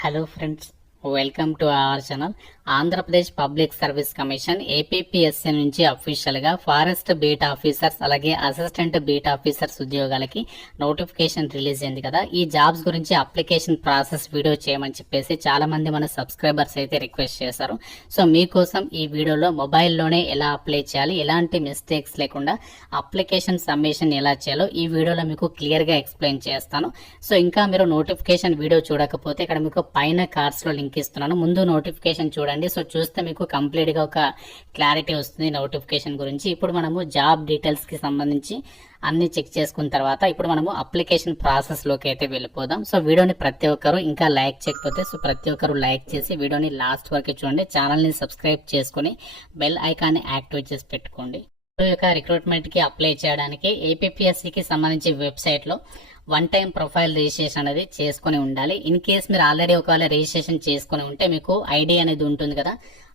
Hello friends, welcome to our channel. Andhra Pradesh public service commission APPSC నుంచి official గా forest beat officers అలాగే assistant beat officers ఉద్యోగాలకి notification release అయింది కదా. ఈ జాబ్స్ గురించి అప్లికేషన్ ప్రాసెస్ వీడియో చేయమని చెప్పేసి చాలా మంది మన సబ్స్క్రైబర్స్ అయితే రిక్వెస్ట్ చేశారు. సో మీకోసం ఈ వీడియోలో మొబైల్లోనే ఎలా అప్లై చేయాలి, ఎలాంటి మిస్టేక్స్ లేకుండా అప్లికేషన్ సబ్మిషన్ ఎలా చేయాలో ఈ వీడియోలో మీకు క్లియర్ గా ఎక్స్ప్లెయిన్ చేస్తాను. సో ఇంకా మీరు నోటిఫికేషన్ వీడియో చూడకపోతే ఇక్కడ మీకు పైన కార్డ్స్ లో లింక్ ఇస్తున్నాను, ముందు నోటిఫికేషన్ చూడండి. సో చూస్తే మీకు కంప్లీట్ గా ఒక క్లారిటీ వస్తుంది నోటిఫికేషన్ గురించి. ఇప్పుడు మనము జాబ్ డీటెయిల్స్ కి సంబంధించి అన్ని చెక్ చేసుకున్న తర్వాత ఇప్పుడు మనము అప్లికేషన్ ప్రాసెస్ లోకి అయితే వెళ్ళిపోదాం. సో వీడియోని ప్రతి ఒక్కరు ఇంకా లైక్ చేయకపోతే సో ప్రతి ఒక్కరు లైక్ చేసి వీడియోని లాస్ట్ వరకు చూడండి. ఛానల్ ని సబ్స్క్రైబ్ చేసుకుని బెల్ ఐకాన్ ని యాక్టివేట్ చేసి పెట్టుకోండి. రిక్రూట్మెంట్ కి అప్లై చేయడానికి ఏపీపీఎస్సీ కి సంబంధించి వెబ్సైట్ లో వన్ టైం ప్రొఫైల్ రిజిస్ట్రేషన్ అనేది చేసుకుని ఉండాలి. ఇన్ కేస్ మీరు ఆల్రెడీ ఒకవేళ రిజిస్ట్రేషన్ చేసుకుని ఉంటే మీకు ఐడి అనేది ఉంటుంది కదా,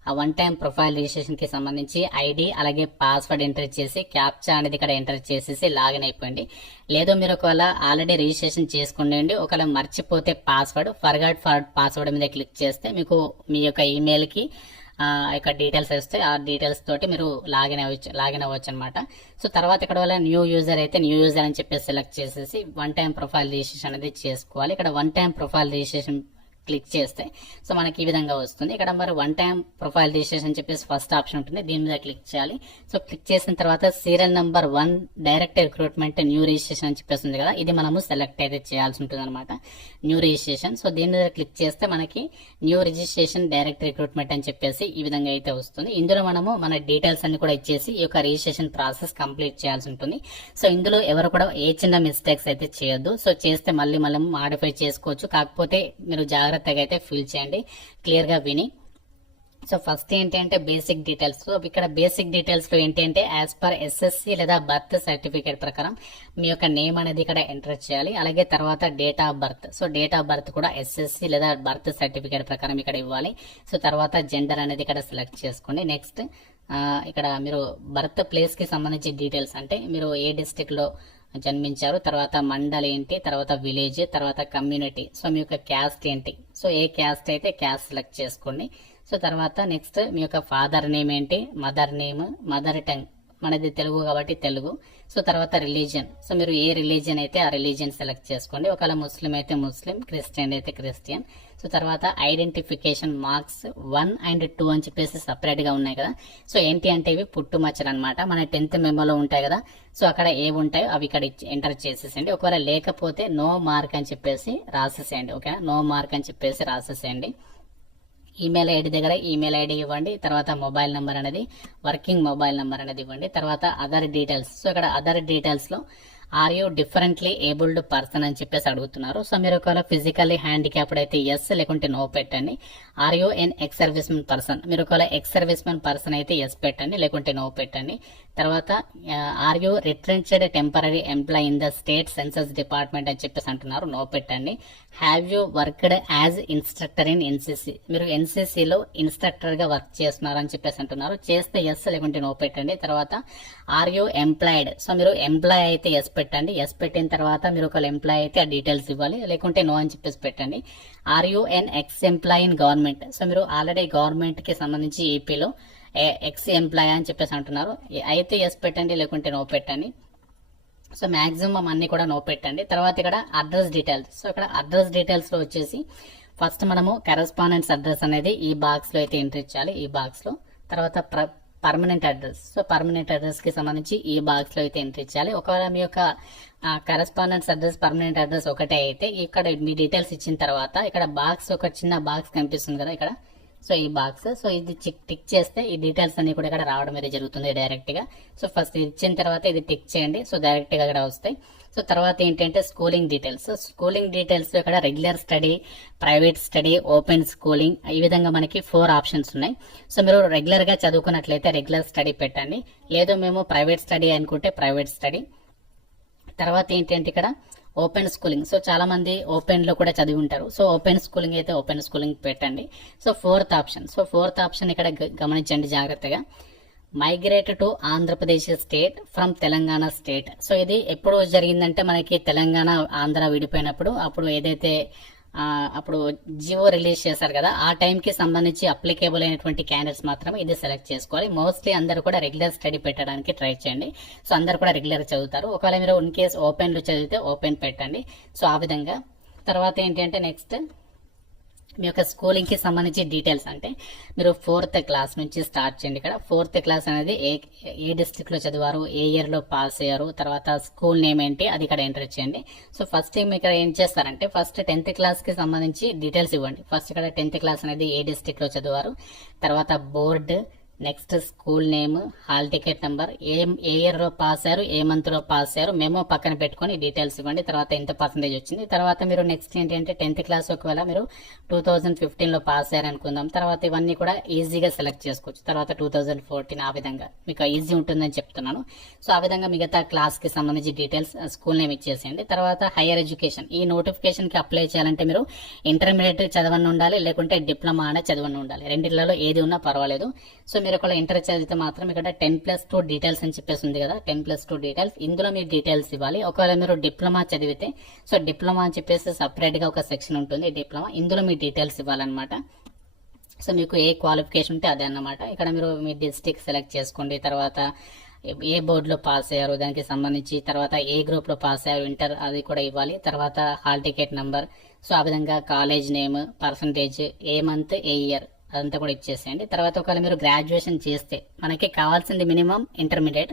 ఆ వన్ టైం ప్రొఫైల్ రిజిస్ట్రేషన్ కి సంబంధించి ఐడి అలాగే పాస్వర్డ్ ఎంటర్ చేసి క్యాప్చా అనేది ఇక్కడ ఎంటర్ చేసేసి లాగిన్ అయిపోయింది. లేదు మీరు ఒకవేళ ఆల్రెడీ రిజిస్ట్రేషన్ చేసుకునేయండి, ఒకవేళ మర్చిపోతే పాస్వర్డ్ ఫర్గాట్ పాస్వర్డ్ మీద క్లిక్ చేస్తే మీకు మీ యొక్క ఈమెయిల్ కి యొక్క డీటెయిల్స్ వస్తే ఆ డీటెయిల్స్ తోటి మీరు లాగిన్ అవ్వచ్చు అనమాట. సో తర్వాత ఇక్కడ వల్ల న్యూ యూజర్ అయితే న్యూ యూజర్ అని చెప్పేసి సెలెక్ట్ చేసేసి వన్ టైం ప్రొఫైల్ రిజిస్ట్రేషన్ అనేది చేసుకోవాలి. ఇక్కడ one time profile registration click చేస్తే సో మనకి ఈ విధంగా వస్తుంది. ఇక్కడ మరి వన్ టైం ప్రొఫైల్ రిజిస్ట్రేషన్ చెప్పేసి ఫస్ట్ ఆప్షన్ ఉంటుంది, దీని మీద క్లిక్ చేయాలి. సో క్లిక్ చేసిన తర్వాత serial number 1 direct recruitment new registration అని చెప్పేసి ఉంది కదా, ఇది మనము సెలెక్ట్ అయితే చేయాల్సి ఉంటుంది అనమాట, న్యూ రిజిస్ట్రేషన్. సో దీని మీద క్లిక్ చేస్తే మనకి న్యూ రిజిస్ట్రేషన్ డైరెక్ట్ రిక్రూట్మెంట్ అని చెప్పేసి ఈ విధంగా అయితే వస్తుంది. ఇందులో మనము మన డీటెయిల్స్ అన్ని కూడా ఇచ్చేసి ఈ యొక్క రిజిస్ట్రేషన్ ప్రాసెస్ కంప్లీట్ చేయాల్సి ఉంటుంది. సో ఇందులో ఎవరు కూడా ఏ చిన్న మిస్టేక్స్ అయితే చేయొద్దు. సో చేస్తే మళ్ళీ మనం మాడిఫై చేసుకోవచ్చు, కాకపోతే మీరు జాగ్రత్తగా అయితే ఫిల్ చేయండి క్లియర్ గా విని. సో ఫస్ట్ ఏంటి అంటే బేసిక్ డీటెయిల్స్. సో ఇక్కడ బేసిక్ డీటెయిల్స్ లో ఏంటి అంటే యాజ్ పర్ ఎస్ఎస్సి లేదా బర్త్ సర్టిఫికేట్ ప్రకారం మీ యొక్క నేమ్ అనేది ఇక్కడ ఎంటర్ చేయాలి. అలాగే తర్వాత date of birth. So date of birth కూడా ఎస్ఎస్సి లేదా బర్త్ సర్టిఫికేట్ ప్రకారం ఇక్కడ ఇవ్వాలి. సో తర్వాత జెండర్ అనేది ఇక్కడ సెలెక్ట్ చేసుకోండి. నెక్స్ట్ ఇక్కడ మీరు బర్త్ ప్లేస్ కి సంబంధించి డీటెయిల్స్, అంటే మీరు ఏ డిస్ట్రిక్ట్ లో జన్మించారు, తర్వాత మండల్ ఏంటి, తర్వాత విలేజ్, తర్వాత కమ్యూనిటీ, సో మీ యొక్క క్యాస్ట్ ఏంటి, సో ఏ క్యాస్ట్ అయితే క్యాస్ట్ సెలెక్ట్ చేసుకోండి. సో తర్వాత నెక్స్ట్ మీ యొక్క ఫాదర్ నేమ్ ఏంటి, మదర్ నేమ్, మదర్ టంగ్, మనది తెలుగు కాబట్టి తెలుగు. సో తర్వాత రిలీజియన్, సో మీరు ఏ రిలీజియన్ అయితే ఆ రిలీజియన్ సెలెక్ట్ చేసుకోండి. ఒకవేళ ముస్లిం అయితే ముస్లిం, క్రిస్టియన్ అయితే క్రిస్టియన్. సో తర్వాత ఐడెంటిఫికేషన్ మార్క్స్ 1 and 2 అని చెప్పేసి సపరేట్ గా ఉన్నాయి కదా. సో ఏంటి అంటే ఇవి పుట్టుమచ్చలు అనమాట, మన 10th మెమోలో ఉంటాయి కదా, సో అక్కడ ఏవి ఉంటాయో అవి ఇక్కడ ఎంటర్ చేసేసేయండి. ఒకవేళ లేకపోతే నో మార్క్ అని చెప్పేసి రాసేసేయండి. ఓకేనా, నో మార్క్ అని చెప్పేసి రాసేసేయండి. ఈమెయిల్ ఐడి దగ్గర ఈమెయిల్ ఐడి ఇవ్వండి. తర్వాత మొబైల్ నెంబర్ అనేది వర్కింగ్ మొబైల్ నెంబర్ అనేది ఇవ్వండి. తర్వాత అదర్ డీటెయిల్స్. సో ఇక్కడ అదర్ డీటెయిల్స్ లో are you differently abled person అని చెప్పేసి అడుగుతున్నారు. సో మీరు ఒకవేళ ఫిజికల్లీ హ్యాండిక్యాప్డ్ అయితే ఎస్, లేకుంటే నో పెట్టండి. Are you an ex servicemen person, మీరు ఒకవేళ ఎక్స్ సర్వీస్ మెన్ పర్సన్ అయితే ఎస్ పెట్టండి, లేకుంటే నో పెట్టండి. తర్వాత are you retrenched temporary employee in the state census department అని చెప్పేసి అంటున్నారు, నో పెట్టండి. Have you worked as instructor in NCC, మీరు ఎన్సీసీలో ఇన్స్ట్రక్టర్ గా వర్క్ చేస్తున్నారు అని చెప్పేసి అంటున్నారు, చేస్తే ఎస్, లేకుంటే నో పెట్టండి. తర్వాత ఆర్ యూ ఎంప్లాయిడ్, సో మీరు ఎంప్లాయ్ అయితే ఎస్ పెట్టండి. ఎస్ పెట్టిన తర్వాత మీరు ఒక ఎంప్లాయ్ అయితే ఆ డీటెయిల్స్ ఇవ్వాలి, లేకుంటే నో అని చెప్పేసి పెట్టండి. Are you an ex employee in government, so మీరు ఆల్రెడీ గవర్నమెంట్ కి సంబంధించి ఏపీలో ఎక్స్ ఎంప్లాయ్ అని చెప్పేసి అంటున్నారు, అయితే ఎస్ పెట్టండి, లేకుంటే నో పెట్టండి. సో మాక్సిమం అన్ని కూడా నో పెట్టండి. తర్వాత ఇక్కడ అడ్రస్ డీటెయిల్స్. సో ఇక్కడ అడ్రస్ డీటెయిల్స్ లో వచ్చేసి ఫస్ట్ మనము కరెస్పాండెన్స్ అడ్రస్ అనేది ఈ బాక్స్ లో అయితే ఎంటర్ ఇచ్చాలి, ఈ బాక్స్ లో. తర్వాత permanent address, so permanent address కి సంబంధించి ఈ బాక్స్ లో అయితే ఎంట్రీ ఇచ్చాలి. ఒకవేళ మీ యొక్క కరెస్పాండెన్స్ అడ్రస్ పర్మనెంట్ అడ్రస్ ఒకటే అయితే ఇక్కడ మీ డీటెయిల్స్ ఇచ్చిన తర్వాత ఇక్కడ బాక్స్, ఒక చిన్న బాక్స్ కనిపిస్తుంది కదా ఇక్కడ, సో ఈ బాక్స్, సో ఇది టిక్ చేస్తే ఈ డీటెయిల్స్ అన్ని కూడా ఇక్కడ రావడం అయితే జరుగుతుంది డైరెక్ట్ గా. సో ఫస్ట్ ఇచ్చిన తర్వాత ఇది టిక్ చేయండి, సో డైరెక్ట్ గా ఇక్కడ వస్తాయి. సో తర్వాత ఏంటంటే schooling details. So schooling details ఇక్కడ regular study, private study, open schooling, ఈ విధంగా మనకి 4 ఆప్షన్స్ ఉన్నాయి. సో మీరు రెగ్యులర్ గా చదువుకున్నట్లయితే రెగ్యులర్ స్టడీ పెట్టండి, లేదు మేము ప్రైవేట్ స్టడీ అనుకుంటే ప్రైవేట్ స్టడీ. తర్వాత ఏంటంటే ఇక్కడ ఓపెన్ స్కూలింగ్, సో చాలా మంది ఓపెన్ లో కూడా చదివి ఉంటారు, సో ఓపెన్ స్కూలింగ్ అయితే ఓపెన్ స్కూలింగ్ పెట్టండి. So 4th option, so 4th option ఇక్కడ గమనించండి జాగ్రత్తగా, migrate to Andhra Pradesh state from Telangana state. So ఇది ఎప్పుడు జరిగిందంటే మనకి తెలంగాణ ఆంధ్ర విడిపోయినప్పుడు, అప్పుడు ఏదైతే అప్పుడు జియో రిలీజ్ చేశారు కదా, ఆ టైంకి సంబంధించి అప్లికేబుల్ అయినటువంటి క్యాండిడేట్స్ మాత్రమే ఇది సెలెక్ట్ చేసుకోవాలి. మోస్ట్లీ అందరూ కూడా రెగ్యులర్ స్టడీ పెట్టడానికి ట్రై చేయండి. సో అందరూ కూడా రెగ్యులర్ చదువుతారు. ఒకవేళ మీరు ఇన్ కేస్ ఓపెన్లో చదివితే ఓపెన్ పెట్టండి. సో ఆ విధంగా. తర్వాత ఏంటి అంటే నెక్స్ట్ మీ యొక్క స్కూలింగ్ కి సంబంధించి డీటెయిల్స్ అంటే మీరు 4th క్లాస్ నుంచి స్టార్ట్ చేయండి. ఇక్కడ 4th క్లాస్ అనేది ఏ డిస్ట్రిక్ట్ లో చదివారు, ఏ ఇయర్ లో పాస్ అయ్యారు, తర్వాత స్కూల్ నేమ్ ఏంటి అది ఇక్కడ ఎంటర్ చేయండి. సో ఫస్ట్ టైం ఇక్కడ ఏం చేస్తారంటే ఫస్ట్ 10th క్లాస్ కి సంబంధించి డీటెయిల్స్ ఇవ్వండి. ఫస్ట్ ఇక్కడ 10th క్లాస్ అనేది ఏ డిస్ట్రిక్ట్ లో చదివారు, తర్వాత board, next school name, hall ticket number, ఏ ఇయర్ లో పాస్ అయ్యారు, ఏ మంత్ లో పాస్ అయ్యారు, మెమో పక్కన పెట్టుకొని డీటెయిల్స్ ఇవ్వండి. తర్వాత ఎంత పర్సెంటేజ్ వచ్చింది. తర్వాత మీరు నెక్స్ట్ ఏంటంటే 10th క్లాస్ ఒకవేళ మీరు 2015 లో పాస్ అయ్యారు అనుకుందాం. తర్వాత ఇవన్నీ కూడా ఈజీగా సెలెక్ట్ చేసుకోవచ్చు. తర్వాత 2014 ఆ విధంగా మీకు ఈజీ ఉంటుందని చెప్తున్నాను. సో ఆ విధంగా మిగతా క్లాస్ కి సంబంధించి డీటెయిల్స్ స్కూల్ నేమ్ ఇచ్చేసేయండి. తర్వాత హైయర్ ఎడ్యుకేషన్, ఈ నోటిఫికేషన్ కి అప్లై చేయాలంటే మీరు ఇంటర్మీడియట్ చదవని ఉండాలి, లేకుంటే డిప్లొమా అనే చదవని ఉండాలి. రెండిట్లలో ఏది ఉన్నా పర్వాలేదు. సో మీరు ఒకవేళ ఇంటర్ చదివితే మాత్రం ఇక్కడ 10+2 డీటెయిల్స్ అని చెప్పేసి ఉంది కదా, 10+2 డీటెయిల్స్, ఇందులో మీరు డీటెయిల్స్ ఇవ్వాలి. ఒకవేళ మీరు డిప్లొమా చదివితే సో డిప్లొమా అని చెప్పేసి సపరేట్ గా ఒక సెక్షన్ ఉంటుంది డిప్లొమా, ఇందులో మీ డీటెయిల్స్ ఇవ్వాలన్నమాట. సో మీకు ఏ క్వాలిఫికేషన్ ఉంటే అదే అన్నమాట. ఇక్కడ మీరు మీ డిస్ట్రిక్ట్ సెలెక్ట్ చేసుకోండి. తర్వాత ఏ బోర్డులో పాస్ అయ్యారు దానికి సంబంధించి, తర్వాత ఏ గ్రూప్ లో పాస్ అయ్యారు ఇంటర్ అది కూడా ఇవ్వాలి. తర్వాత హాల్ టికెట్ నంబర్, సో ఆ విధంగా కాలేజ్ నేమ్, పర్సంటేజ్, ఏ మంత్, ఏ ఇయర్ అదంతా కూడా ఇచ్చేసేయండి. తర్వాత ఒకవేళ మీరు గ్రాడ్యుయేషన్ చేస్తే మనకి కావాల్సింది మినిమం ఇంటర్మీడియట్.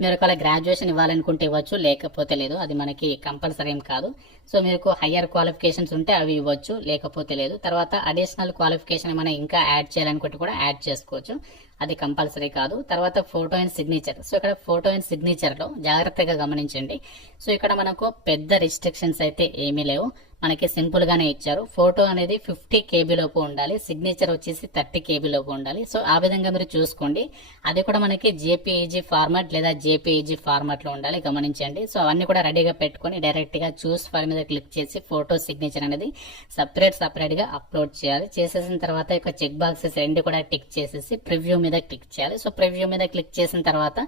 మీరు ఒకవేళ గ్రాడ్యుయేషన్ ఇవ్వాలనుకుంటే ఇవ్వచ్చు, లేకపోతే లేదు. అది మనకి కంపల్సరీ ఏం కాదు. సో మీకు హయ్యర్ క్వాలిఫికేషన్స్ ఉంటే అవి ఇవ్వచ్చు, లేకపోతే లేదు. తర్వాత అడిషనల్ క్వాలిఫికేషన్ ఏమైనా ఇంకా యాడ్ చేయాలనుకుంటే కూడా యాడ్ చేసుకోవచ్చు, అది కంపల్సరీ కాదు. తర్వాత ఫోటో అండ్ సిగ్నేచర్, సో ఇక్కడ ఫోటో అండ్ సిగ్నేచర్ లో జాగ్రత్తగా గమనించండి. సో ఇక్కడ మనకు పెద్ద రిస్ట్రిక్షన్స్ అయితే ఏమీ లేవు, మనకి సింపుల్ గానే ఇచ్చారు. ఫోటో అనేది 50 KB లోపు ఉండాలి, సిగ్నేచర్ వచ్చేసి 30 KB లోపు ఉండాలి. సో ఆ విధంగా మీరు చూసుకోండి. అది కూడా మనకి జేపీఈజీ ఫార్మాట్ లేదా జేపీఈజీ ఫార్మాట్ లో ఉండాలి, గమనించండి. సో అవన్నీ కూడా రెడీగా పెట్టుకొని డైరెక్ట్ గా చూస్ ఫైల్ మీద క్లిక్ చేసి ఫోటో సిగ్నేచర్ అనేది సపరేట్ గా అప్లోడ్ చేయాలి. చేసేసిన తర్వాత ఇక చెక్ బాక్సెస్ రెండు కూడా టిక్ చేసేసి ప్రివ్యూ మీద క్లిక్ చేయాలి. సో ప్రివ్యూ మీద క్లిక్ చేసిన తర్వాత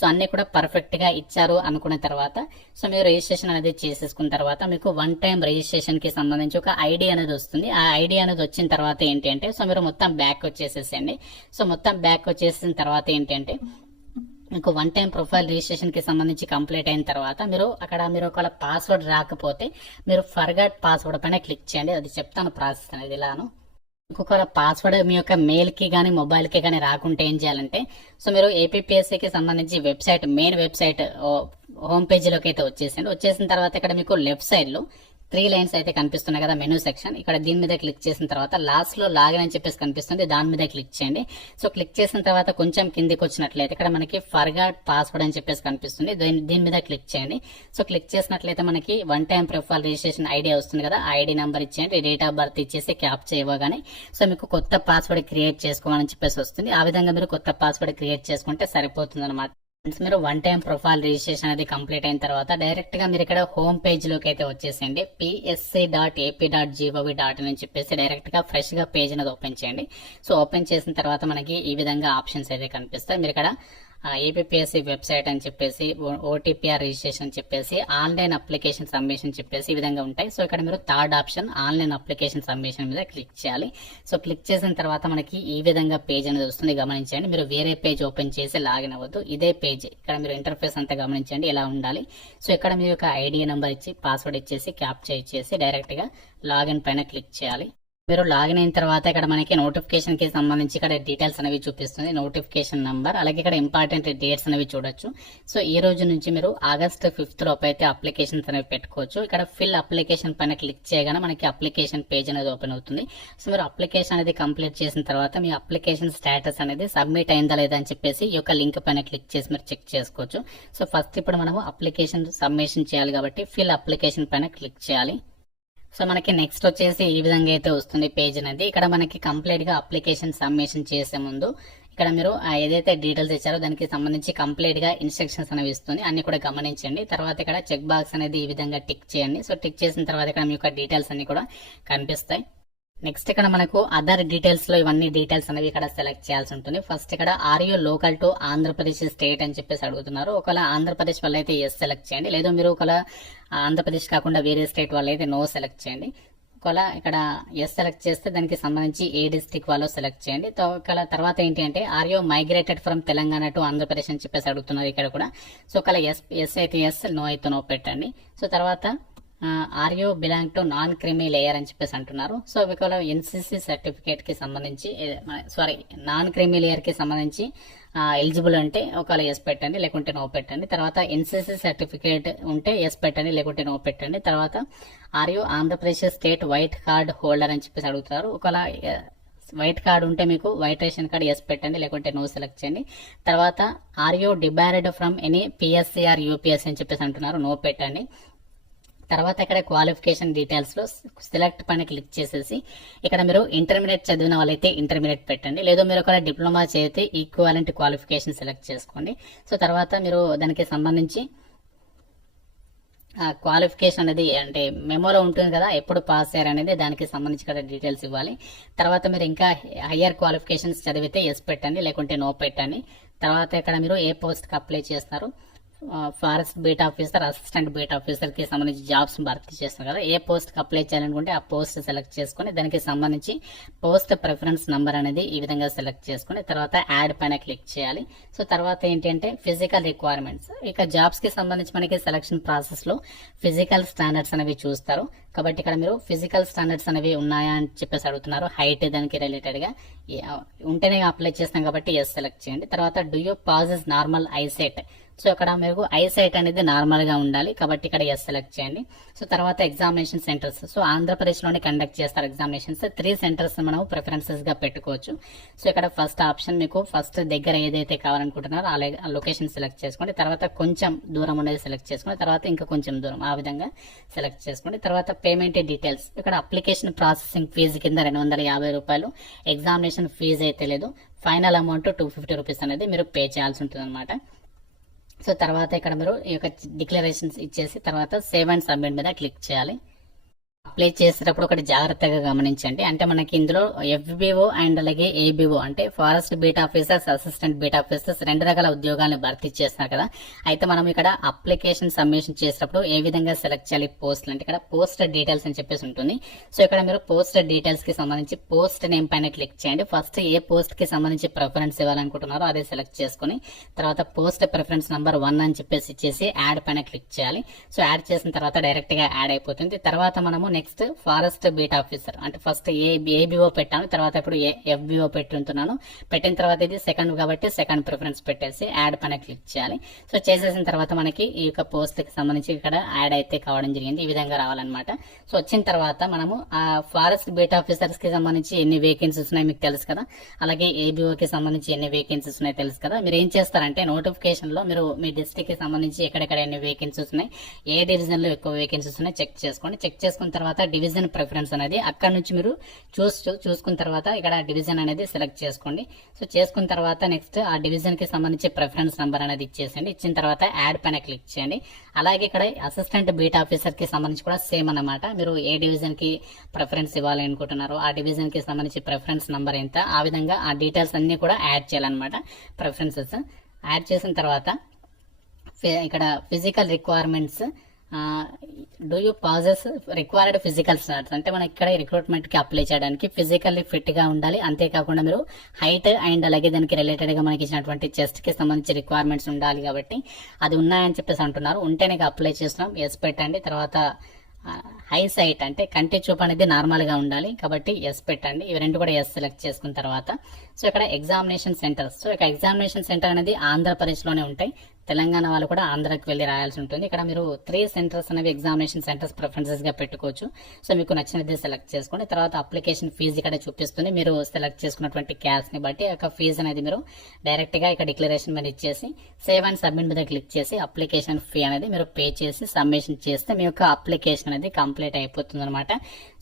సో అన్ని కూడా పర్ఫెక్ట్ గా ఇచ్చారు అనుకున్న తర్వాత సో మీరు రిజిస్ట్రేషన్ అనేది చేసేసుకున్న తర్వాత మీకు 1 టైం రిజిస్ట్రేషన్ కి సంబంధించి ఒక ఐడి అనేది వస్తుంది. ఆ ఐడి అనేది వచ్చిన తర్వాత ఏంటి అంటే సో మీరు మొత్తం బ్యాక్ వచ్చేసేసండి. సో మొత్తం బ్యాక్ వచ్చేసిన తర్వాత ఏంటంటే మీకు 1 టైం ప్రొఫైల్ రిజిస్ట్రేషన్ కి సంబంధించి కంప్లీట్ అయిన తర్వాత మీరు ఒకవేళ పాస్వర్డ్ రాకపోతే మీరు ఫర్గాట్ పాస్వర్డ్ పైన క్లిక్ చేయండి. అది చెప్తాను ప్రాసెస్ అనేది ఇలాను. ఇంకొక పాస్వర్డ్ మీ యొక్క మెయిల్ కి కానీ మొబైల్ కి కానీ రాకుంటే ఏం చేయాలంటే సో మీరు ఏపీఎస్సీ కి సంబంధించి వెబ్సైట్ మెయిన్ వెబ్సైట్ హోమ్ పేజీలోకి అయితే వచ్చేసింది. వచ్చేసిన తర్వాత ఇక్కడ మీకు లెఫ్ట్ సైడ్ లో 3 లైన్స్ అయితే కనిపిస్తున్నాయి కదా మెనూ సెక్షన్, ఇక్కడ దీని మీద క్లిక్ చేసిన తర్వాత లాస్ట్ లో లాగిన్ అని చెప్పేసి కనిపిస్తుంది, దాని మీద క్లిక్ చేయండి. సో క్లిక్ చేసిన తర్వాత కొంచెం కిందికి వచ్చినట్లయితే ఇక్కడ మనకి ఫర్గాట్ పాస్వర్డ్ అని చెప్పేసి కనిపిస్తుంది, దీని మీద క్లిక్ చేయండి. సో క్లిక్ చేసినట్లయితే మనకి 1 టైం ప్రొఫైల్ రిజిస్ట్రేషన్ ఐడి వస్తుంది కదా, ఆ ఐడి నెంబర్ ఇచ్చేయండి, డేట్ ఆఫ్ బర్త్ ఇచ్చేసి క్యాప్చా ఇవ్వగానే సో మీకు కొత్త పాస్వర్డ్ క్రియేట్ చేసుకోవాలని చెప్పేసి వస్తుంది. ఆ విధంగా మీరు కొత్త పాస్వర్డ్ క్రియేట్ చేసుకుంటే సరిపోతుంది అనమాట. మీరు 1 టైం ప్రొఫైల్ రిజిస్ట్రేషన్ అనేది కంప్లీట్ అయిన తర్వాత డైరెక్ట్ గా మీరు ఇక్కడ హోమ్ పేజ్ లోకి అయితే వచ్చేసేయండి. psc.ap.gov.in అని చెప్పేసి డైరెక్ట్ గా ఫ్రెష్ గా పేజ్ అనేది ఓపెన్ చేయండి. సో ఓపెన్ చేసిన తర్వాత మనకి ఈ విధంగా ఆప్షన్స్ అయితే కనిపిస్తాయి. మీరు ఇక్కడ ఏపీఎస్సీ వెబ్సైట్ అని చెప్పేసి, ఓటీపీఆర్ రిజిస్ట్రేషన్ అని చెప్పేసి, ఆన్లైన్ అప్లికేషన్ సబ్మిషన్ చెప్పేసి ఈ విధంగా ఉంటాయి. సో ఇక్కడ మీరు third option online application submission మీద క్లిక్ చేయాలి. సో క్లిక్ చేసిన తర్వాత మనకి ఈ విధంగా పేజ్ అనేది వస్తుంది, గమనించండి. మీరు వేరే పేజ్ ఓపెన్ చేసి లాగిన్ అవ్వద్దు, ఇదే పేజ్. ఇక్కడ మీరు ఇంటర్ఫేస్ అంతా గమనించండి ఎలా ఉండాలి. సో ఇక్కడ మీ యొక్క ఐడి నెంబర్ ఇచ్చి పాస్వర్డ్ ఇచ్చేసి క్యాప్చా ఇచ్చేసి డైరెక్ట్ గా లాగిన్ పైన క్లిక్ చేయాలి. మీరు లాగిన్ అయిన తర్వాత ఇక్కడ మనకి నోటిఫికేషన్ కి సంబంధించి ఇక్కడ డీటెయిల్స్ అనేవి చూపిస్తుంది, నోటిఫికేషన్ నంబర్, అలాగే ఇక్కడ ఇంపార్టెంట్ డేట్స్ అనేవి చూడొచ్చు. సో ఈ రోజు నుంచి మీరు August 5th లోపు అయితే అప్లికేషన్స్ అనేవి పెట్టుకోవచ్చు. ఇక్కడ ఫిల్ అప్లికేషన్ పైన క్లిక్ చేయగానే మనకి అప్లికేషన్ పేజ్ అనేది ఓపెన్ అవుతుంది. సో మీరు అప్లికేషన్ అనేది కంప్లీట్ చేసిన తర్వాత మీ అప్లికేషన్ స్టేటస్ అనేది సబ్మిట్ అయిందా లేదా అని చెప్పేసి ఈ యొక్క లింక్ పైన క్లిక్ చేసి మీరు చెక్ చేసుకోవచ్చు. సో ఫస్ట్ ఇప్పుడు మనము అప్లికేషన్ సబ్మిషన్ చేయాలి కాబట్టి ఫిల్ అప్లికేషన్ పైన క్లిక్ చేయాలి. సో మనకి నెక్స్ట్ వచ్చేసి ఈ విధంగా అయితే వస్తుంది పేజ్ అనేది. ఇక్కడ మనకి కంప్లీట్ గా అప్లికేషన్ సబ్మిషన్ చేసే ముందు ఇక్కడ మీరు ఏదైతే డీటెయిల్స్ ఇచ్చారో దానికి సంబంధించి కంప్లీట్ గా ఇన్స్ట్రక్షన్స్ అనేవి ఇస్తుంది, అన్ని కూడా గమనించండి. తర్వాత ఇక్కడ చెక్ బాక్స్ అనేది ఈ విధంగా టిక్ చేయండి. సో టిక్ చేసిన తర్వాత ఇక్కడ మీ యొక్క డీటెయిల్స్ అన్ని కూడా కనిపిస్తాయి. నెక్స్ట్ ఇక్కడ మనకు అదర్ డీటెయిల్స్ లో ఇవన్నీ డీటెయిల్స్ అనేవి ఇక్కడ సెలెక్ట్ చేయాల్సి ఉంటుంది. ఫస్ట్ ఇక్కడ are you local to Andhra Pradesh state అని చెప్పేసి అడుగుతున్నారు. ఒకవేళ ఆంధ్రప్రదేశ్ వాళ్ళు అయితే ఎస్ సెలెక్ట్ చేయండి, లేదు మీరు ఒకవేళ ఆంధ్రప్రదేశ్ కాకుండా వేరే స్టేట్ వాళ్ళు అయితే నో సెలెక్ట్ చేయండి. ఒకవేళ ఇక్కడ ఎస్ సెలెక్ట్ చేస్తే దానికి సంబంధించి ఏ డిస్ట్రిక్ట్ వాళ్ళు సెలెక్ట్ చేయండి. ఒకవేళ తర్వాత ఏంటి అంటే are you migrated from Telangana to Andhra Pradesh అని చెప్పేసి అడుగుతున్నారు ఇక్కడ కూడా. సో ఒకవేళ ఎస్ అయితే ఎస్, నో అయితే నో పెట్టండి. సో తర్వాత are you belong to non creamy layer అని చెప్పేసి అంటున్నారు. సో ఒకవేళ ఎన్సీసీ సర్టిఫికేట్ కి సంబంధించి నాన్ క్రిమీ లేయర్ కి సంబంధించి ఎలిజిబుల్ అంటే ఒకవేళ ఎస్ పెట్టండి, లేకుంటే నో పెట్టండి. తర్వాత ఎన్సీసీ సర్టిఫికేట్ ఉంటే ఎస్ పెట్టండి, లేకుంటే నో పెట్టండి. తర్వాత are you Andhra Pradesh state white card holder అని చెప్పేసి అడుగుతారు. ఒకవేళ వైట్ కార్డ్ ఉంటే మీకు వైట్ రేషన్ కార్డ్ ఎస్ పెట్టండి, లేకుంటే నో సెలెక్ట్ చేయండి. తర్వాత are you debarred from any PSC or UPSC అని చెప్పేసి అంటున్నారు, నో పెట్టండి. తర్వాత ఇక్కడ క్వాలిఫికేషన్ డీటెయిల్స్ లో సెలెక్ట్ పైన క్లిక్ చేసేసి ఇక్కడ మీరు ఇంటర్మీడియట్ చదివిన వాళ్ళైతే ఇంటర్మీడియట్ పెట్టండి, లేదా మీరు ఒక డిప్లొమా చేస్తే ఈక్వాలెంట్ క్వాలిఫికేషన్ సెలెక్ట్ చేసుకోండి. సో తర్వాత మీరు దానికి సంబంధించి క్వాలిఫికేషన్ అనేది అంటే మెమోలో ఉంటుంది కదా, ఎప్పుడు పాస్ అయ్యారు అనేది దానికి సంబంధించి ఇక్కడ డీటెయిల్స్ ఇవ్వాలి. తర్వాత మీరు ఇంకా హయ్యర్ క్వాలిఫికేషన్స్ చదివితే ఎస్ పెట్టండి, లేకుంటే నో పెట్టండి. తర్వాత ఇక్కడ మీరు ఏ పోస్ట్కి అప్లై చేస్తారు, forest beat officer, assistant beat officer కి సంబంధించి జాబ్స్ భర్తీ చేస్తున్నారు కదా, ఏ పోస్ట్ కి అప్లై చేయాలనుకుంటే ఆ పోస్ట్ సెలెక్ట్ చేసుకుని దానికి సంబంధించి పోస్ట్ ప్రిఫరెన్స్ నంబర్ అనేది ఈ విధంగా సెలెక్ట్ చేసుకుని తర్వాత యాడ్ పైన క్లిక్ చేయాలి. సో తర్వాత ఏంటి అంటే ఫిజికల్ రిక్వైర్మెంట్స్, ఇక జాబ్స్ కి సంబంధించి మనకి సెలక్షన్ ప్రాసెస్ లో ఫిజికల్ స్టాండర్డ్స్ అనేవి చూస్తారు. కాబట్టి ఇక్కడ మీరు ఫిజికల్ స్టాండర్డ్స్ అనేవి ఉన్నాయా అని చెప్పేసి అడుగుతున్నారు, హైట్ దానికి రిలేటెడ్ గా ఉంటేనే అప్లై చేస్తాం కాబట్టి ఎస్ సెలెక్ట్ చేయండి. తర్వాత do you passes normal ICET, so ఇక్కడ మీకు ఐసైట్ అనేది నార్మల్ గా ఉండాలి కాబట్టి ఇక్కడ ఎస్ సెలెక్ట్ చేయండి. సో తర్వాత ఎగ్జామినేషన్ సెంటర్స్, సో ఆంధ్రప్రదేశ్ లోనే కండక్ట్ చేస్తారు ఎగ్జామినేషన్స్, 3 సెంటర్స్ మనం ప్రిఫరెన్సెస్ గా పెట్టుకోవచ్చు. సో ఇక్కడ ఫస్ట్ ఆప్షన్ మీకు ఫస్ట్ దగ్గర ఏదైతే కావాలనుకుంటున్నారో ఆ లొకేషన్ సెలెక్ట్ చేసుకోండి. తర్వాత కొంచెం దూరం అనేది సెలెక్ట్ చేసుకోండి, తర్వాత ఇంకా కొంచెం దూరం, ఆ విధంగా సెలెక్ట్ చేసుకోండి. తర్వాత పేమెంట్ డీటెయిల్స్, ఇక్కడ అప్లికేషన్ ప్రాసెసింగ్ ఫీజు కింద 250 రూపాయలు, ఎగ్జామినేషన్ ఫీజు అయితే లేదు, ఫైనల్ అమౌంట్ 250 రూపీస్ అనేది మీరు పే చేయాల్సి ఉంటుంది అనమాట. సో తర్వాత ఇక్కడ మీరు ఈ యొక్క డిక్లరేషన్స్ ఇచ్చేసి తర్వాత సేవ్ అండ్ సబ్మిట్ మీద క్లిక్ చేయాలి. అప్లై చేసేటప్పుడు ఒకటి జాగ్రత్తగా గమనించండి, అంటే మనకి ఇందులో ఎఫ్బిఓ అండ్ అలాగే ఏబిఓ అంటే forest beat officers, assistant beat officers 2 రకాల ఉద్యోగాలను భర్తీ చేస్తున్నారు కదా. అయితే మనం ఇక్కడ అప్లికేషన్ సబ్మిషన్ చేసేటప్పుడు ఏ విధంగా సెలెక్ట్ చేయాలి పోస్టులు అంటే ఇక్కడ పోస్ట్ డీటెయిల్స్ అని చెప్పేసి ఉంటుంది. సో ఇక్కడ మీరు పోస్ట్ డీటెయిల్స్ కి సంబంధించి పోస్ట్ నేమ్ పైన క్లిక్ చేయండి. ఫస్ట్ ఏ పోస్ట్ కి సంబంధించి ప్రిఫరెన్స్ ఇవ్వాలనుకుంటున్నారో అదే సెలెక్ట్ చేసుకుని తర్వాత పోస్ట్ ప్రిఫరెన్స్ నంబర్ 1 అని చెప్పేసి ఇచ్చేసి యాడ్ పైన క్లిక్ చేయాలి. సో యాడ్ చేసిన తర్వాత డైరెక్ట్ గా యాడ్ అయిపోతుంది. తర్వాత మనము నెక్స్ట్ ఫారెస్ట్ బీట్ ఆఫీసర్ అంటే ఫస్ట్ ఏబిఓ పెట్టాను, తర్వాత ఇప్పుడు ఎఫ్బిఓ పెట్టుతున్నాను. పెట్టిన తర్వాత ఇది సెకండ్ కాబట్టి సెకండ్ ప్రిఫరెన్స్ పెట్టేసి యాడ్ పైన క్లిక్ చేయాలి. సో చేసేసిన తర్వాత మనకి ఈ యొక్క పోస్ట్ కి సంబంధించి ఇక్కడ యాడ్ అయితే కావడం జరిగింది, ఈ విధంగా రావాలన్నమాట. సో వచ్చిన తర్వాత మనము ఆ ఫారెస్ట్ బీట్ ఆఫీసర్స్ కి సంబంధించి ఎన్ని వేకెన్సీస్ ఉన్నాయి మీకు తెలుసు కదా, అలాగే ఏబిఓ కి సంబంధించి ఎన్ని వేకెన్సీస్ ఉన్నాయి తెలుసు కదా. మీరు ఏం చేస్తారంటే నోటిఫికేషన్ లో మీరు మీ డిస్ట్రిక్ట్ కి సంబంధించి ఎక్కడెక్కడ ఎన్ని వేకెన్సీస్ ఉన్నాయి, ఏ డివిజన్ లో ఎక్కువ వేకెన్సీస్ ఉన్నాయి చెక్ చేసుకోండి. చెక్ చేసుకున్న తర్వాత డివిజన్ ప్రిఫరెన్స్ అనేది అక్కడ నుంచి మీరు చూసుకున్న తర్వాత ఇక్కడ డివిజన్ అనేది సెలెక్ట్ చేసుకోండి. సో చేసుకున్న తర్వాత నెక్స్ట్ ఆ డివిజన్ కి సంబంధించి ప్రిఫరెన్స్ నంబర్ అనేది ఇచ్చేసండి. ఇచ్చిన తర్వాత యాడ్ పైన క్లిక్ చేయండి. అలాగే ఇక్కడ అసిస్టెంట్ బీట్ ఆఫీసర్ కి సంబంధించి కూడా సేమ్ అన్నమాట, మీరు ఏ డివిజన్ కి ప్రిఫరెన్స్ ఇవ్వాలి అనుకుంటున్నారో ఆ డివిజన్ కి సంబంధించి ప్రిఫరెన్స్ నంబర్ ఎంత, ఆ విధంగా ఆ డీటెయిల్స్ అన్ని కూడా యాడ్ చేయాలన్నమాట. ప్రిఫరెన్సెస్ యాడ్ చేసిన తర్వాత ఇక్కడ physical requirements, do you pauses required physical standards అంటే మనకి ఇక్కడ రిక్రూట్మెంట్ కి అప్లై చేయడానికి ఫిజికల్లీ ఫిట్ గా ఉండాలి. అంతేకాకుండా మీరు హైట్ అండ్ అలాగే దానికి రిలేటెడ్ గా మనకి ఇచ్చినటువంటి చెస్ట్ కి సంబంధించి రిక్వైర్మెంట్స్ ఉండాలి కాబట్టి అది ఉన్నాయని చెప్పేసి అంటున్నారు. ఉంటేనే అప్లై చేస్తున్నాం, ఎస్ పెట్టండి. తర్వాత హై సైట్ అంటే కంటి చూపు అనేది నార్మల్ గా ఉండాలి కాబట్టి ఎస్ పెట్టండి. ఇవి రెండు కూడా ఎస్ సెలెక్ట్ చేసుకున్న తర్వాత సో ఇక్కడ ఎగ్జామినేషన్ సెంటర్స్, సో ఇక్కడ ఎగ్జామినేషన్ సెంటర్ అనేది ఆంధ్రప్రదేశ్ లోనే ఉంటాయి, తెలంగాణ వాళ్ళు కూడా ఆంధ్రాకి వెళ్ళి రాయాల్సి ఉంటుంది. ఇక్కడ మీరు 3 సెంటర్స్ అనేవి ఎగ్జామినేషన్ సెంటర్స్ ప్రిఫరెన్సెస్ గా పెట్టుకోవచ్చు. సో మీకు నచ్చినది సెలెక్ట్ చేసుకోండి. తర్వాత అప్లికేషన్ ఫీజు ఇక్కడ చూపిస్తుంది, మీరు సెలెక్ట్ చేసుకున్నటువంటి క్యాష్ ని బట్టి ఒక ఫీజు అనేది మీరు డైరెక్ట్ గా ఇక్కడ డిక్లరేషన్ మీద ఇచ్చేసి సేవ్ అండ్ సబ్మిట్ మీద క్లిక్ చేసి అప్లికేషన్ ఫీ అనేది మీరు పే చేసి సబ్మిషన్ చేస్తే మీ యొక్క అప్లికేషన్ అనేది కంప్లీట్ అయిపోతుంది అనమాట.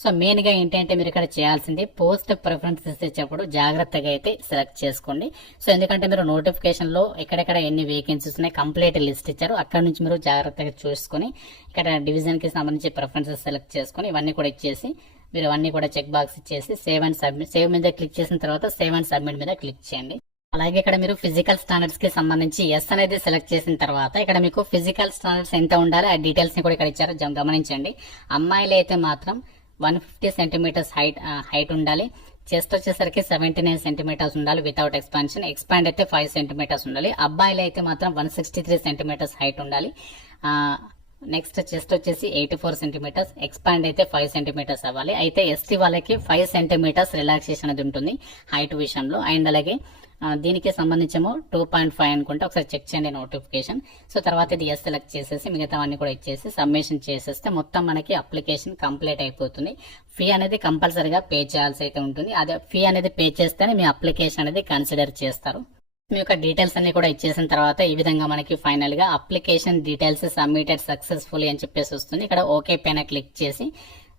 సో మెయిన్ గా ఏంటంటే మీరు ఇక్కడ చేయాల్సింది పోస్ట్ ప్రిఫరెన్సెస్ ఇచ్చేటప్పుడు జాగ్రత్తగా అయితే సెలెక్ట్ చేసుకోండి. సో ఎందుకంటే మీరు నోటిఫికేషన్ లో ఎక్కడెక్కడ ఎన్ని వేకెన్సీస్ ఉన్నాయి కంప్లీట్ లిస్ట్ ఇచ్చారు, అక్కడ నుంచి మీరు జాగ్రత్తగా చూసుకుని ఇక్కడ డివిజన్ కి సంబంధించి ప్రిఫరెన్సెస్ సెలెక్ట్ చేసుకుని ఇవన్నీ కూడా ఇచ్చేసి మీరు అన్ని కూడా చెక్ బాక్స్ ఇచ్చేసి సేవ్ అండ్ సబ్మిట్, సేవ్ మీద క్లిక్ చేసిన తర్వాత సేవ్ అండ్ సబ్మిట్ మీద క్లిక్ చేయండి. అలాగే ఇక్కడ మీరు ఫిజికల్ స్టాండర్డ్స్ కి సంబంధించి ఎస్ అనేది సెలెక్ట్ చేసిన తర్వాత ఇక్కడ మీకు ఫిజికల్ స్టాండర్డ్స్ ఎంత ఉండాలి ఆ డీటెయిల్స్ ని కూడా ఇక్కడ ఇచ్చారు, గమనించండి. అమ్మాయిలు అయితే మాత్రం 150 సెంటీమీటర్స్ హైట్ ఉండాలి. చెస్ట్ వచ్చేసరికి 79 సెంటీమీటర్స్ ఉండాలి వితౌట్ ఎక్స్పాన్షన్. ఎక్స్పాండ్ అయితే 5 సెంటీమీటర్స్ ఉండాలి. అబ్బాయిలు అయితే మాత్రం 163 సెంటీమీటర్స్ హైట్ ఉండాలి. నెక్స్ట్ చెస్ట్ వచ్చేసి 84 సెంటీమీటర్స్, ఎక్స్పాండ్ అయితే 5 సెంటీమీటర్స్ అవ్వాలి. అయితే ఎస్టీ వాళ్ళకి 5 సెంటీమీటర్స్ రిలాక్సేషన్ అనేది ఉంటుంది హైట్ విషయంలో. అండ్ అలాగే దీనికి సంబంధించేమో 2.5 అనుకుంటే ఒకసారి చెక్ చేయండి నోటిఫికేషన్. సో తర్వాత ఇది ఎస్ సెలెక్ట్ చేసేసి మిగతావన్నీ కూడా ఇచ్చేసి సబ్మిషన్ చేసేస్తే మొత్తం మనకి అప్లికేషన్ కంప్లీట్ అయిపోతుంది. ఫీ అనేది కంపల్సరీగా పే చేయాల్సి అయితే ఉంటుంది. అదే ఫీ అనేది పే చేస్తేనే మీ అప్లికేషన్ అనేది కన్సిడర్ చేస్తారు. మీ యొక్క డీటెయిల్స్ అన్ని కూడా ఇచ్చేసిన తర్వాత ఈ విధంగా మనకి ఫైనల్ గా అప్లికేషన్ డీటెయిల్స్ సబ్మిటెడ్ సక్సెస్ఫుల్లీ అని చెప్పేసి వస్తుంది. ఇక్కడ ఓకే పైన క్లిక్ చేసి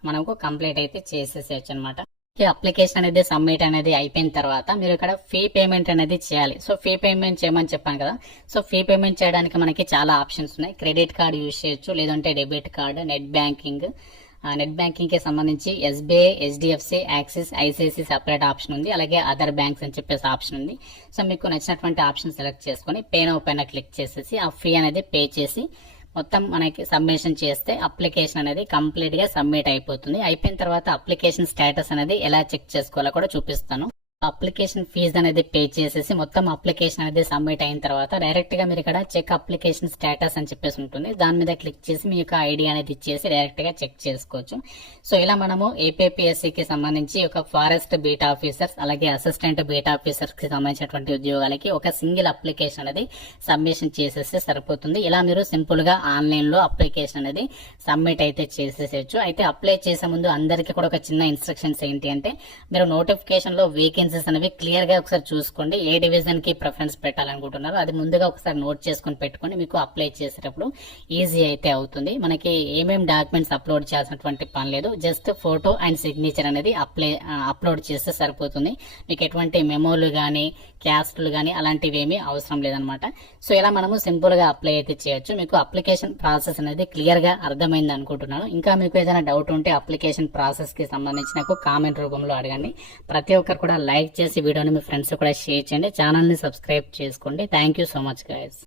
మనకు కంప్లీట్ అయితే చేసేసేయచ్చు అనమాట. అప్లికేషన్ అనేది సబ్మిట్ అనేది అయిపోయిన తర్వాత మీరు ఇక్కడ ఫీ పేమెంట్ అనేది చేయాలి. సో ఫీ పేమెంట్ చేయమని చెప్పాను కదా. సో ఫీ పేమెంట్ చేయడానికి మనకి చాలా ఆప్షన్స్ ఉన్నాయి. క్రెడిట్ కార్డ్ యూజ్ చేయొచ్చు, లేదంటే debit card, net banking. Net banking కి సంబంధించి SBI, HDFC, axis, ICICI separate option ఉంది. అలాగే అదర్ బ్యాంక్స్ అని చెప్పేసి ఆప్షన్ ఉంది. సో మీకు నచ్చినటువంటి ఆప్షన్ సెలెక్ట్ చేసుకుని పే నౌ పైన క్లిక్ చేసేసి ఆ ఫీ అనేది పే చేసి మొత్తం మనకి సబ్మిషన్ చేస్తే అప్లికేషన్ అనేది కంప్లీట్ గా సబ్మిట్ అయిపోతుంది. అయిపోయిన తర్వాత అప్లికేషన్ స్టేటస్ అనేది ఎలా చెక్ చేసుకోవాలో కూడా చూపిస్తాను. అప్లికేషన్ ఫీజు అనేది పే చేసేసి మొత్తం అప్లికేషన్ అనేది సబ్మిట్ అయిన తర్వాత డైరెక్ట్ గా మీరు ఇక్కడ చెక్ అప్లికేషన్ స్టేటస్ అని చెప్పేసి ఉంటుంది. దాని మీద క్లిక్ చేసి మీ యొక్క ఐడి అనేది ఇచ్చేసి డైరెక్ట్ గా చెక్ చేసుకోవచ్చు. సో ఇలా మనము ఏపీఎస్సీ కి సంబంధించి ఒక ఫారెస్ట్ బీట్ ఆఫీసర్స్ అలాగే అసిస్టెంట్ బీట్ ఆఫీసర్స్ కి సంబంధించినటువంటి ఉద్యోగాలకి ఒక సింగిల్ అప్లికేషన్ అనేది సబ్మిషన్ చేసేస్తే సరిపోతుంది. ఇలా మీరు సింపుల్ గా ఆన్లైన్ లో అప్లికేషన్ అనేది సబ్మిట్ అయితే చేసేసేయచ్చు. అయితే అప్లై చేసే ముందు అందరికీ కూడా ఒక చిన్న ఇన్స్ట్రక్షన్స్ ఏంటి అంటే మీరు నోటిఫికేషన్ లో వేకెన్సీ అనేవి క్లియర్ గా ఒకసారి చూసుకోండి. ఏ డివిజన్ కి ప్రిఫరెన్స్ పెట్టాలనుకుంటున్నారో అది ముందుగా ఒకసారి నోట్ చేసుకుని పెట్టుకోండి. మీకు అప్లై చేసేటప్పుడు ఈజీ అయితే అవుతుంది. మనకి ఏమేమి డాక్యుమెంట్స్ అప్లోడ్ చేయాల్సినటువంటి పని లేదు. జస్ట్ ఫోటో అండ్ సిగ్నేచర్ అనేది అప్లోడ్ చేస్తే సరిపోతుంది. మీకు ఎటువంటి మెమోలు గానీ క్యాస్ట్లు గానీ అలాంటివి ఏమీ అవసరం లేదనమాట. సో ఇలా మనము సింపుల్ గా అప్లై అయితే చేయొచ్చు. మీకు అప్లికేషన్ ప్రాసెస్ అనేది క్లియర్ గా అర్థమైంది అనుకుంటున్నాను. ఇంకా మీకు ఏదైనా డౌట్ ఉంటే అప్లికేషన్ ప్రాసెస్ కి సంబంధించి నాకు కామెంట్ రూపంలో అడగండి. ప్రతి ఒక్కరు కూడా లైక్ చేసి వీడియోని మీ ఫ్రెండ్స్ కూడా షేర్ చేయండి. ఛానల్ ని సబ్స్క్రైబ్ చేసుకోండి. Thank you so much guys.